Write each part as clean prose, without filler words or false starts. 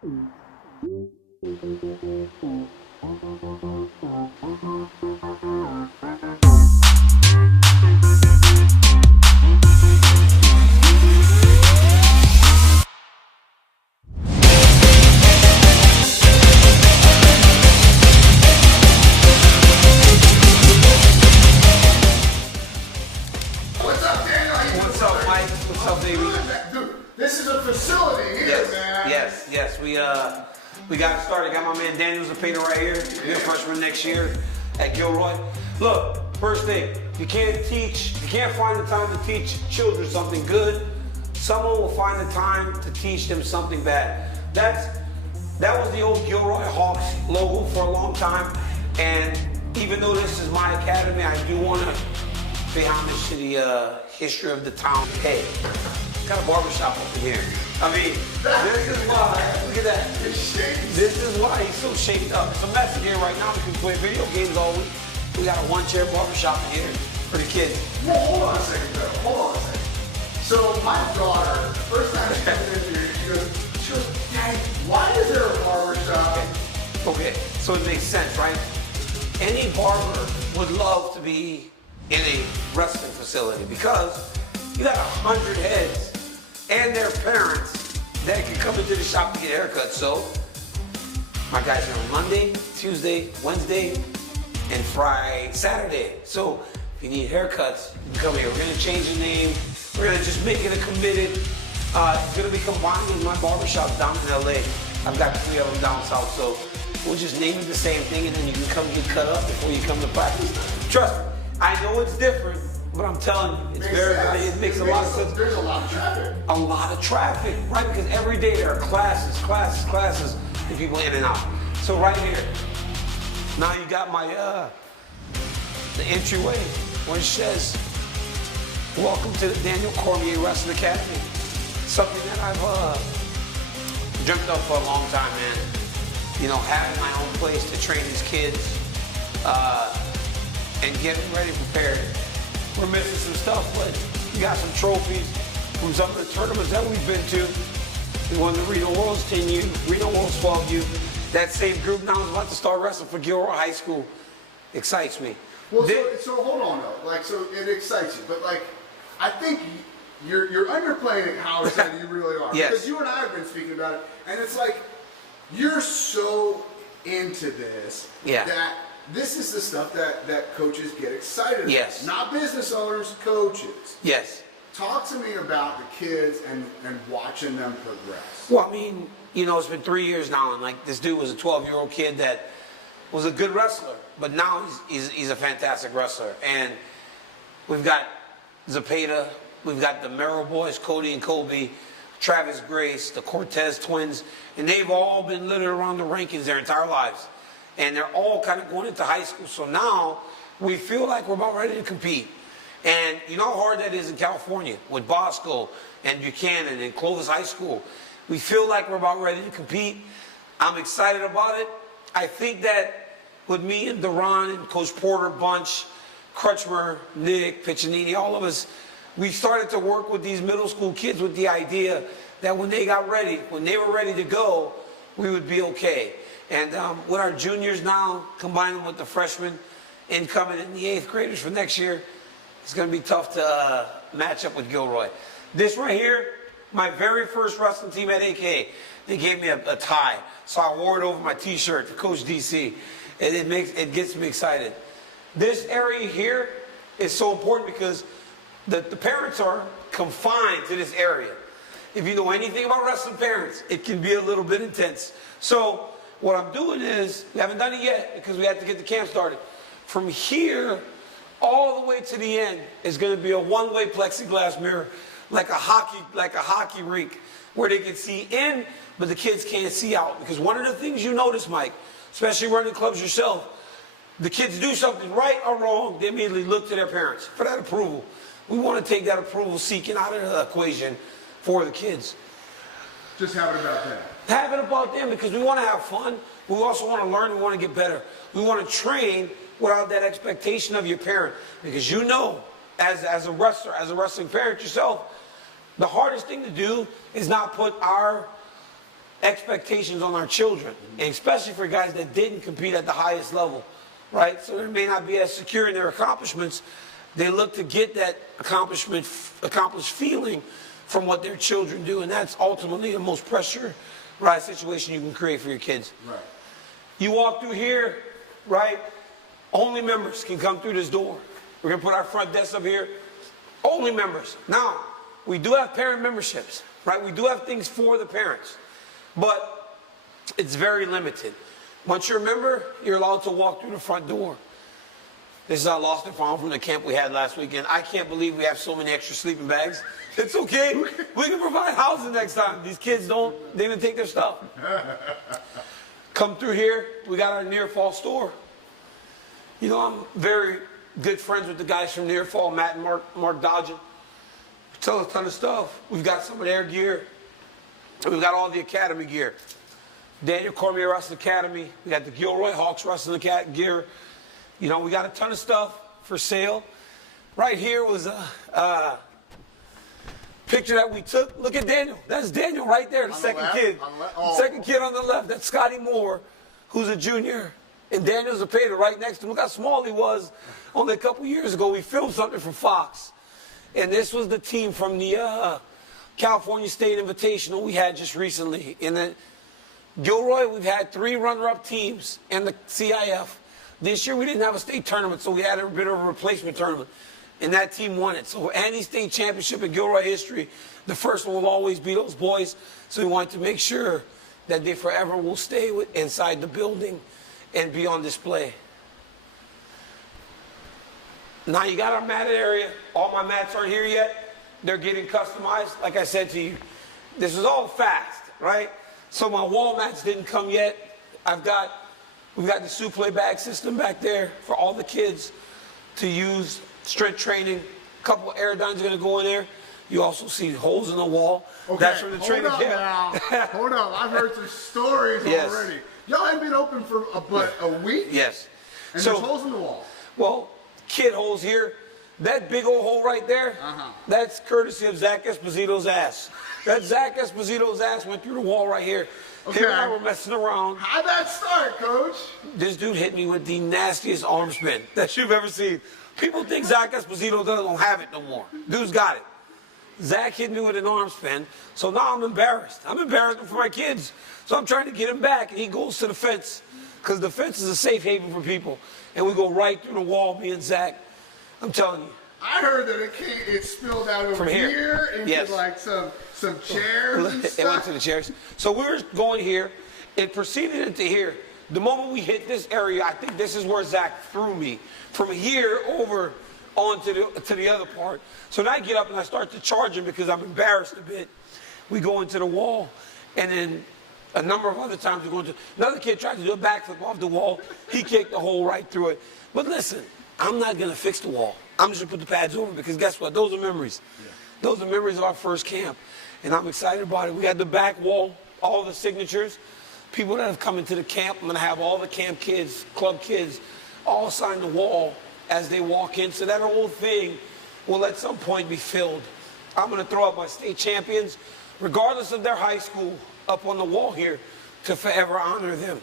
What's up, Daniel? What's up, Mike? What's up, baby? Dude, this is a facility here, man. Yes. We got started. Got my man Daniel Zapata right here. He'll be a freshman next year at Gilroy. Look, first thing, you can't find the time to teach children something good. Someone will find the time to teach them something bad. That was the old Gilroy Hawks logo for a long time. And even though this is my academy, I do want to pay homage to the history of the town. Hey, got a barbershop up in here. I mean, this is why, look at that. This is why he's so shaped up. It's a mess in here right now because we play video games all week. We got a one-chair barbershop in here for the kids. Well, hold on a second, though. Hold on a second. So my daughter, the first time she comes in here, she goes, Dad, why is there a barbershop? Okay, so it makes sense, right? Any barber would love to be in a wrestling facility because you got 100 heads and their parents that can come into the shop to get haircuts. So my guys are on Monday, Tuesday, Wednesday, and Friday, Saturday. So if you need haircuts, you can come here. We're gonna change the name. We're gonna just make it a committed. It's gonna be combined with my barbershop down in LA. I've got 3 of them down south, so we'll just name it the same thing and then you can come get cut up before you come to practice. Trust me, I know it's different, but I'm telling you, it makes a lot of sense. There's a lot of traffic. A lot of traffic, right? Because every day there are classes, and people in and out. So right here, now you got my, the entryway, where it says, welcome to the Daniel Cormier Wrestling Academy. Something that I've dreamt of for a long time, man. You know, having my own place to train these kids, and getting ready prepared. We're missing some stuff, but we got some trophies from some of the tournaments that we've been to. We won the Reno World's 10U, Reno World's 12U. That same group now is about to start wrestling for Gilroy High School. Excites me. Well, so hold on though. Like, so it excites you, but like, I think you're underplaying it how excited you really are. Yes. Because you and I have been speaking about it, and it's like you're so into this that this is the stuff that coaches get excited about. Yes. Not business owners, coaches. Yes. Talk to me about the kids and watching them progress. Well, I mean, you know, it's been 3 years now, and like this dude was a 12-year-old kid that was a good wrestler, but now he's a fantastic wrestler. And we've got Zapata, we've got the Merrill boys, Cody and Kobe, Travis Grace, the Cortez twins, and they've all been littered around the rankings their entire lives. And they're all kind of going into high school. So now we feel like we're about ready to compete. And you know how hard that is in California with Bosco and Buchanan and Clovis High School. We feel like we're about ready to compete. I'm excited about it. I think that with me and Duran and Coach Porter, Bunch, Crutchmer, Nick, Piccinini, all of us, we started to work with these middle school kids with the idea that when they got ready, when they were ready to go, we would be okay. And with our juniors now, combining with the freshmen incoming in the 8th graders for next year, it's going to be tough to match up with Gilroy. This right here, my very first wrestling team at AK, they gave me a tie. So I wore it over my t-shirt for Coach DC. And it gets me excited. This area here is so important because the parents are confined to this area. If you know anything about wrestling parents, it can be a little bit intense. So what I'm doing is, we haven't done it yet because we have to get the camp started. From here all the way to the end is going to be a one-way plexiglass mirror, like a hockey rink, where they can see in, but the kids can't see out. Because one of the things you notice, Mike, especially running clubs yourself, the kids do something right or wrong, they immediately look to their parents for that approval. We want to take that approval seeking out of the equation for the kids. Just have it about that. Have it about them because we want to have fun. We also want to learn. We want to get better. We want to train without that expectation of your parent. Because you know, as a wrestler, as a wrestling parent yourself, the hardest thing to do is not put our expectations on our children, and especially for guys that didn't compete at the highest level, right? So they may not be as secure in their accomplishments. They look to get that accomplished feeling from what their children do, and that's ultimately the most pressurized situation you can create for your kids. Right. You walk through here, right? Only members can come through this door. We're gonna put our front desk up here. Only members. Now, we do have parent memberships, right? We do have things for the parents, but it's very limited. Once you're a member, you're allowed to walk through the front door. This is our lost and found from the camp we had last weekend. I can't believe we have so many extra sleeping bags. It's okay. We can provide housing next time. These kids they didn't take their stuff. Come through here, we got our Near Fall store. You know, I'm very good friends with the guys from Near Fall, Matt and Mark Dodgen. Tell us a ton of stuff. We've got some of their gear. We've got all the academy gear. Daniel Cormier Wrestling Academy. We got the Gilroy Hawks Wrestling gear. You know, we got a ton of stuff for sale. Right here was a picture that we took. Look at Daniel. That's Daniel right there, the second kid. Second kid on the left. That's Scotty Moore, who's a junior. And Daniel Zapata right next to him. Look how small he was only a couple years ago. We filmed something for Fox. And this was the team from the California State Invitational we had just recently. In the Gilroy, we've had 3 runner-up teams in the CIF. This year we didn't have a state tournament, so we had a bit of a replacement tournament. And that team won it. So any state championship in Gilroy history, the first one will always be those boys. So we wanted to make sure that they forever will stay inside the building and be on display. Now you got our matted area. All my mats aren't here yet. They're getting customized. Like I said to you, this is all fast, right? So my wall mats didn't come yet. We've got the suplex bag system back there for all the kids to use. Strength training. A couple of aerodynes are going to go in there. You also see holes in the wall. Okay, that's from the training camp. Hold up. I've heard some stories already. Y'all ain't been open for but a week? Yes. And there's holes in the wall. Well, kid holes here. That big old hole right there, that's courtesy of Zach Esposito's ass. That Zach Esposito's ass went through the wall right here. Okay. Him and I were messing around. How'd that start, Coach? This dude hit me with the nastiest arm spin that you've ever seen. People think Zach Esposito don't have it no more. Dude's got it. Zach hit me with an arm spin, so now I'm embarrassed. I'm embarrassed for my kids. So I'm trying to get him back, and he goes to the fence, because the fence is a safe haven for people. And we go right through the wall, me and Zach. I'm telling you. I heard that it spilled out over From here into like some chairs and stuff. It went to the chairs. So we were going here. It proceeded into here. The moment we hit this area, I think this is where Zach threw me. From here over onto the other part. So now I get up and I start to charge him because I'm embarrassed a bit. We go into the wall, and then a number of other times we go into another kid tried to do a backflip off the wall. He kicked the hole right through it. But listen, I'm not gonna fix the wall. I'm just gonna put the pads over because guess what? Those are memories. Yeah. Those are memories of our first camp, and I'm excited about it. We got the back wall, all the signatures. People that have come into the camp, I'm gonna have all the camp kids, club kids, all sign the wall as they walk in. So that whole thing will at some point be filled. I'm gonna throw up my state champions, regardless of their high school, up on the wall here to forever honor them.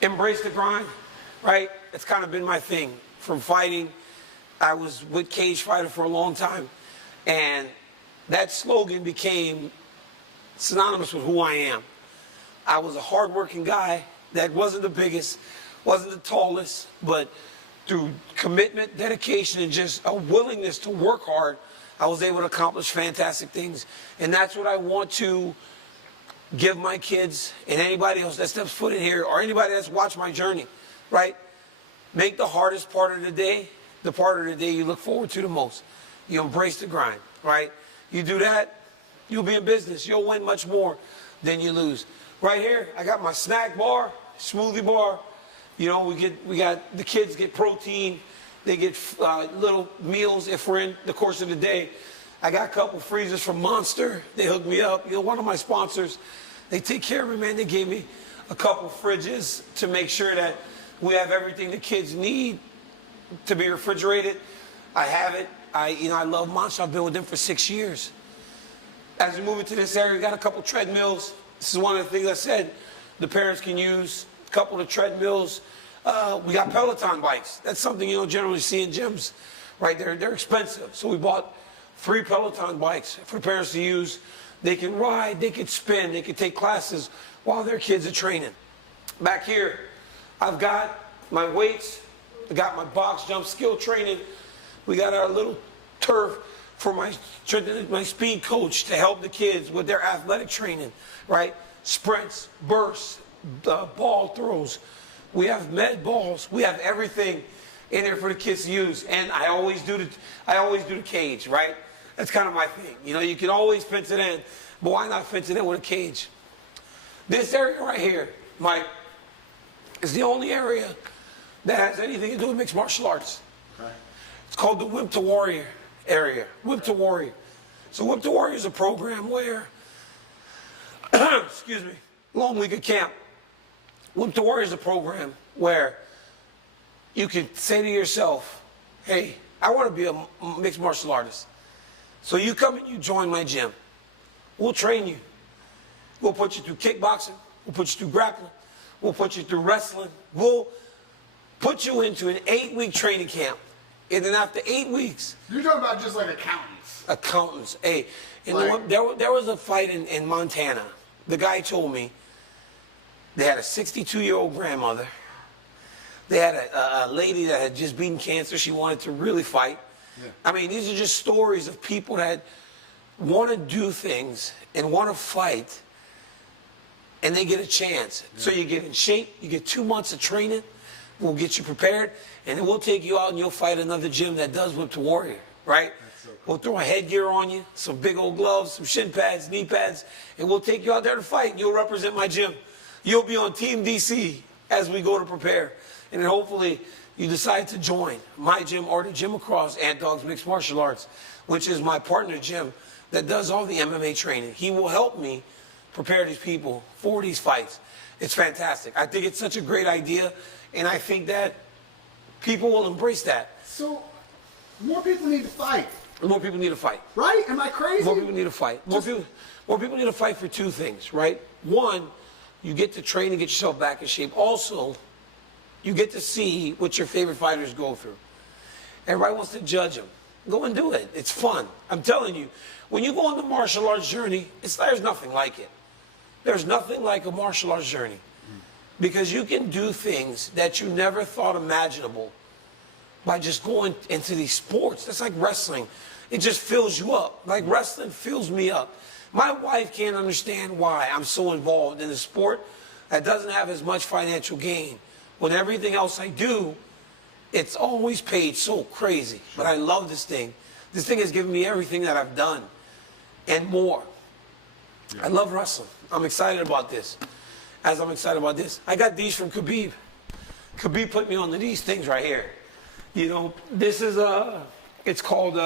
Embrace the grind, right? It's kind of been my thing from fighting. I was with Cage Fighter for a long time, and that slogan became synonymous with who I am. I was a hardworking guy that wasn't the biggest, wasn't the tallest, but through commitment, dedication, and just a willingness to work hard, I was able to accomplish fantastic things. And that's what I want to give my kids and anybody else that steps foot in here or anybody that's watched my journey, right? Make the hardest part of the day the part of the day you look forward to the most. You embrace the grind, right? You do that, you'll be in business. You'll win much more than you lose. Right here, I got my snack bar, smoothie bar. You know, we got the kids get protein. They get little meals if we're in the course of the day. I got a couple freezers from Monster. They hooked me up. You know, one of my sponsors, they take care of me, man. They gave me a couple fridges to make sure that we have everything the kids need to be refrigerated. I have it. I love Monster. I've been with them for 6 years. As we move into this area, we got a couple treadmills. This is one of the things I said the parents can use. A couple of treadmills. We got Peloton bikes. That's something you don't generally see in gyms, right? They're expensive. So we bought 3 Peloton bikes for the parents to use. They can ride, they can spin, they can take classes while their kids are training. Back here, I've got my weights. I got my box jump skill training. We got our little turf for my speed coach to help the kids with their athletic training, right? Sprints, bursts, ball throws. We have med balls. We have everything in there for the kids to use. And I always do the cage, right? That's kind of my thing. You know, you can always fence it in, but why not fence it in with a cage? This area right here, Mike, is the only area that has anything to do with mixed martial arts. Okay. It's called the Whip to Warrior area. Whip to Warrior. So Whip to Warrior is a program where, excuse me, long week of camp. Whip to Warrior is a program where you can say to yourself, hey, I want to be a mixed martial artist. So you come and you join my gym. We'll train you. We'll put you through kickboxing. We'll put you through grappling. We'll put you through wrestling. We'll put you into an 8-week training camp. And then after 8 weeks... You're talking about just like accountants. Accountants. Hey, and there was a fight in Montana. The guy told me they had a 62-year-old grandmother. They had a lady that had just beaten cancer. She wanted to really fight. Yeah. I mean, these are just stories of people that want to do things and want to fight, and they get a chance. Yeah. So you get in shape, you get 2 months of training, we'll get you prepared, and then we'll take you out and you'll fight another gym that does Whip to Warrior, right? So cool. We'll throw a headgear on you, some big old gloves, some shin pads, knee pads, and we'll take you out there to fight, and you'll represent my gym. You'll be on Team DC as we go to prepare, and then hopefully you decide to join my gym or the gym across Ant Dog's Mixed Martial Arts, which is my partner gym that does all the MMA training. He will help me prepare these people for these fights. It's fantastic. I think it's such a great idea, and I think that people will embrace that. So, more people need to fight. More people need to fight. Right? Am I crazy? More people need to fight. More people need to fight for 2 things, right? One, you get to train and get yourself back in shape. Also, you get to see what your favorite fighters go through. Everybody wants to judge them. Go and do it. It's fun. I'm telling you, when you go on the martial arts journey, there's nothing like it. There's nothing like a martial arts journey. Because you can do things that you never thought imaginable by just going into these sports. That's like wrestling. It just fills you up. Like wrestling fills me up. My wife can't understand why I'm so involved in a sport that doesn't have as much financial gain. When everything else I do, it's always paid so crazy. But I love this thing. This thing has given me everything that I've done and more. Yeah. I love wrestling. I'm excited about this. As I'm excited about this, I got these from Khabib. Khabib put me on these things right here. You know, this is it's called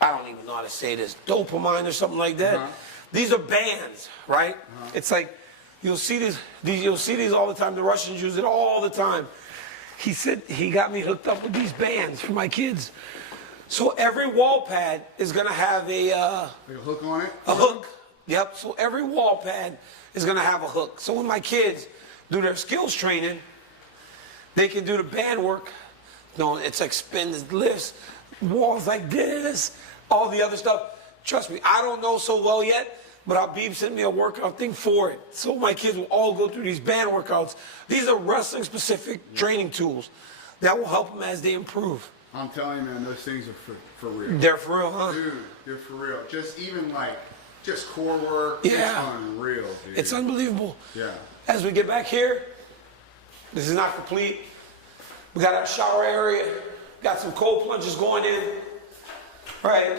I don't even know how to say this, dopamine or something like that. These are bands, right? It's like you'll see these all the time. The Russians use it all the time. He said he got me hooked up with these bands for my kids. So every wall pad is gonna have a hook on it. A hook. Yep. So every wall pad is gonna have a hook. So when my kids do their skills training, they can do the band work. No, it's like spins, lifts, walls like this, all the other stuff. Trust me, I don't know so well yet, but Habib sent me a workout thing for it. So my kids will all go through these band workouts. These are wrestling-specific training tools that will help them as they improve. I'm telling you, man, those things are for real. They're for real, huh? Dude, they're for real. Just even like, just core work, yeah. It's unreal, dude. It's unbelievable. Yeah. As we get back here, this is not complete. We got our shower area, got some cold plunges going in. Right?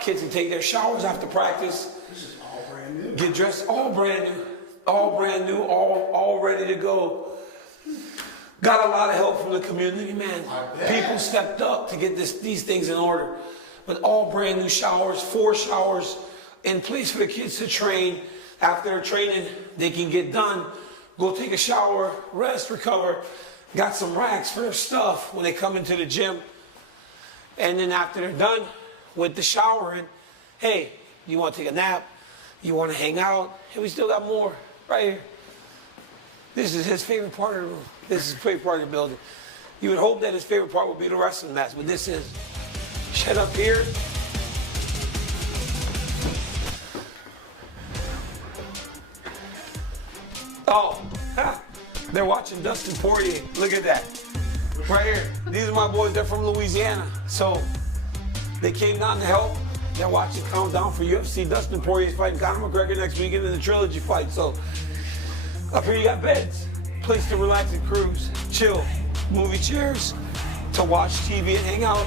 Kids can take their showers after practice. This is all brand new. Get dressed, all brand new. All brand new, all ready to go. Got a lot of help from the community, man. People stepped up to get these things in order. But all brand new showers, 4 showers in place for the kids to train. After their training, they can get done, go take a shower, rest, recover. Got some racks for their stuff when they come into the gym. And then after they're done with the showering, hey, You want to take a nap, you want to hang out, and we still got more right here. This is his favorite part of the room. This is his favorite part of the building. You would hope that his favorite part would be the wrestling match, but this is. Shut up here. Oh, they're watching Dustin Poirier. Look at that. Right here. These are my boys. They're from Louisiana. So they came down to help. They're watching Countdown for UFC. Dustin Poirier's fighting Conor McGregor next weekend in the trilogy fight. So up here you got beds, place to relax and cruise, chill, movie chairs to watch TV and hang out.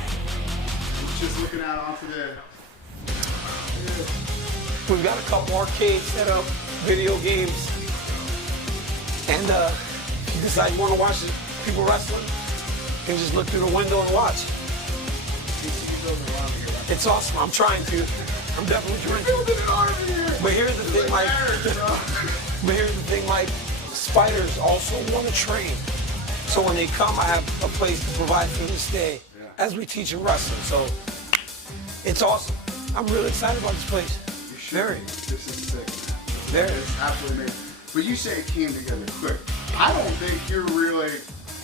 Just looking out onto the. We've got a couple arcades set up, video games, and if you decide you want to watch people wrestling, you can just look through the window and watch. It's awesome. I'm trying to. I'm definitely trying to. But here's the thing, Mike. But here's the thing, Mike. Spiders also want to train. So when they come, I have a place to provide for them to stay as we teach them wrestling. So it's awesome. I'm really excited about this place. Very. This is sick. Very. It's absolutely amazing. But you say it came together quick. I don't think you're really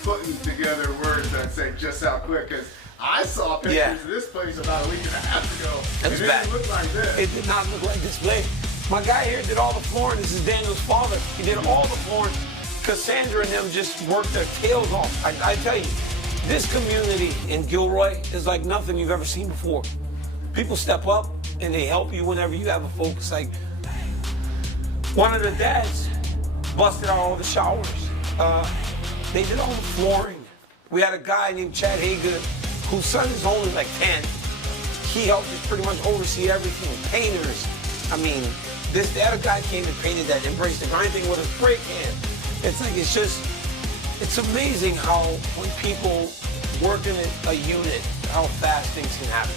putting together words that say just how quick. Because I saw pictures of this place about a week and a half ago. It was bad. It didn't look like this. It did not look like this place. My guy here did all the flooring. This is Daniel's father. He did all the flooring. Cassandra and them just worked their tails off. I tell you, this community in Gilroy is like nothing you've ever seen before. People step up and they help you whenever you have a focus. Like one of the dads busted out all the showers. They did all the flooring. We had a guy named Chad Hager, whose son is only like 10. He helped us pretty much oversee everything. Painters. I mean, the other guy came and painted that, embraced the grinding with a spray can. It's like, it's amazing how when people work in a unit, how fast things can happen.